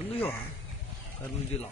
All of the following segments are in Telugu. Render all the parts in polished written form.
ఎందుకు కర్నూలు జిల్లా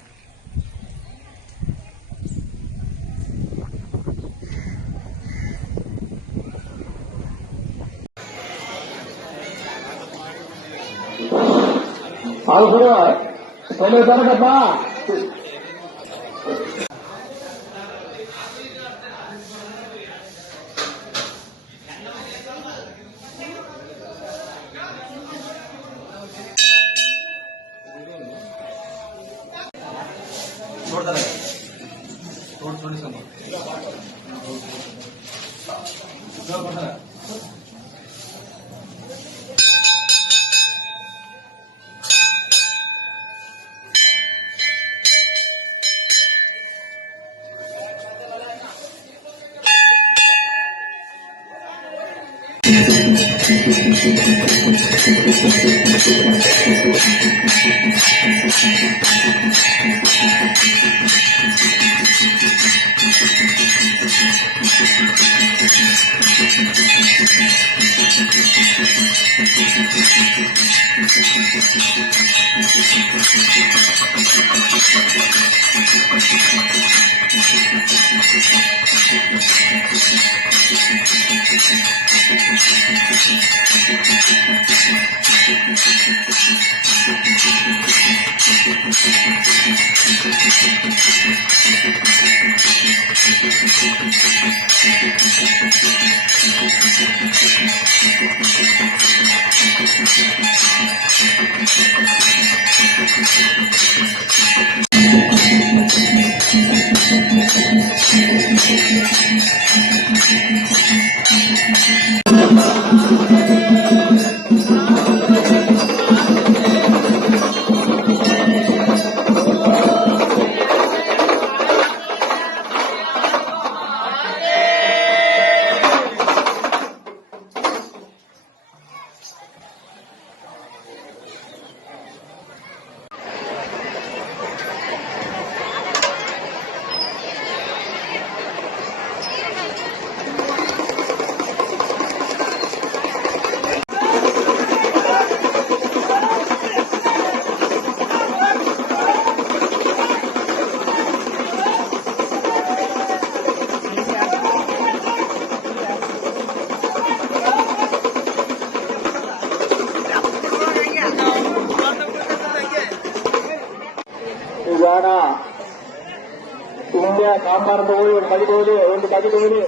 इंडिया कामगार बोले 10 बोले 10 बोले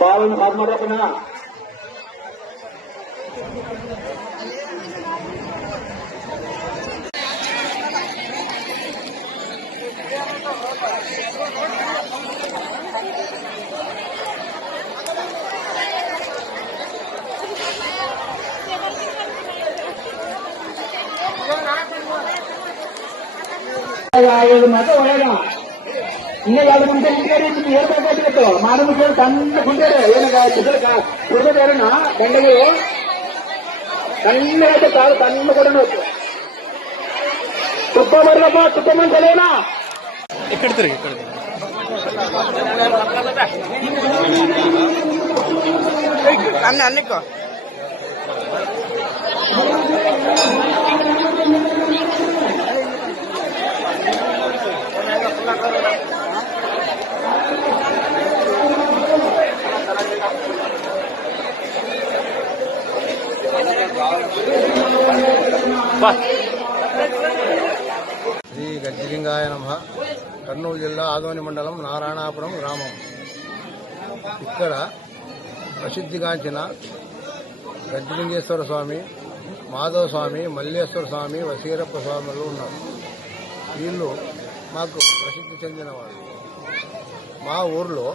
बावन कर्नाटकना मत ಒಳಗ ಇನ್ನ 2 ಗಂಟೆ ಇಂಟಿಗೆ ಏರ್ಬೇಕಾಗಿತ್ತು ಮಾಡು ಮುಖ್ಯ ತನ್ನ ಕುಂಟೇರೆ ಏನಾಗ ಚಿತ್ರಕ ಕುಡಿದೇರನ ದಂಡಗಳು ಕಣ್ಣಾಟ ಕಾಲು ತನ್ನ ಕೊಡನು ತುಪ್ಪ ಬರಲಪ್ಪ ತುಪ್ಪ ಮನ್ಸಲೇನಾ ಎಕ್ಕಡೆ ತಿರುಗಿ ಅನ್ನಕ್ಕೋ శ్రీ గజ్జలింగాయ నమః. కర్నూలు జిల్లా ఆదోని మండలం నారాయణాపురం గ్రామం. ఇక్కడ ప్రసిద్ధిగాంచిన గజ్జలింగేశ్వర స్వామి, మాధవ స్వామి, మల్లేశ్వర స్వామి, వసీరప్ప స్వాములు ఉన్నారు. వీళ్ళు మాకు ప్రసిద్ధి చెందిన వాళ్ళు. మా ఊర్లో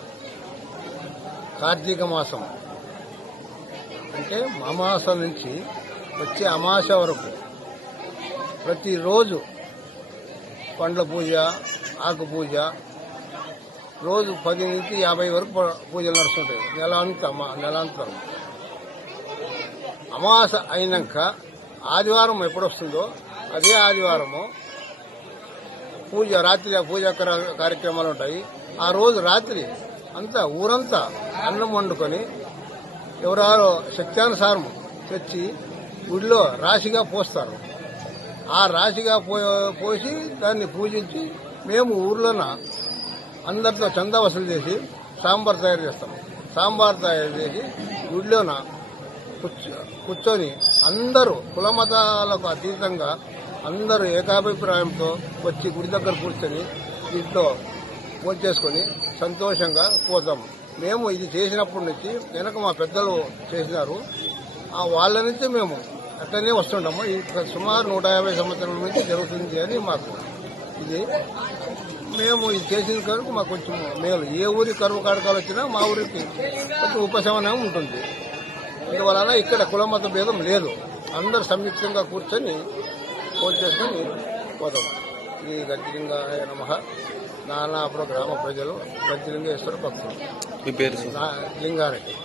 కార్తీక మాసం అంటే అమావాస్య నుంచి వచ్చే అమావాస్య వరకు ప్రతిరోజు పండ్ల పూజ, ఆకు పూజ, రోజు 10 నుంచి 50 వరకు పూజలు నడుస్తుంటాయి. నెలాంతరం అమావాస్య అయినాక ఆదివారం ఎప్పుడొస్తుందో అదే ఆదివారము రాత్రి పూజ కార్యక్రమాలు ఉంటాయి. ఆ రోజు రాత్రి అంతా ఊరంతా అన్నం వండుకొని ఎవరారో శక్త్యానుసారం తెచ్చి గుడిలో రాశిగా పోస్తారు. ఆ రాశిగా పోసి దాన్ని పూజించి మేము ఊర్లోన అందరితో చందా వసూలు చేసి సాంబార్ తయారు చేస్తాం. సాంబార్ తయారు చేసి గుడిలోన కూర్చొని అందరూ కుల మతాలకు అతీతంగా అందరూ ఏకాభిప్రాయంతో వచ్చి గుడి దగ్గర కూర్చొని ఇంట్లో పూజ చేసుకొని సంతోషంగా పోతాం. మేము ఇది చేసినప్పటి నుంచి వెనక మా పెద్దలు చేసినారు, వాళ్ళ నుంచి మేము అట్లనే వస్తుంటాము. సుమారు 150 సంవత్సరాల నుంచి జరుగుతుంది అని మాకు ఇది. మేము ఇది చేసిన కనుక మాకు కొంచెం మేలు. ఏ ఊరి కరువు కాడకాలు వచ్చినా మా ఊరికి కొంచెం ఉపశమనం ఉంటుంది. అందువలన ఇక్కడ కులమత భేదం లేదు. అందరూ సంయుక్తంగా కూర్చొని పూజ చేసుకొని పోతాం. ఈ గజ్జిలింగాయ నమః. నానాపురం గ్రామ ప్రజలు గజ్జిలింగేశ్వర భక్తులు. మీ పేరు? లింగారెడ్డి.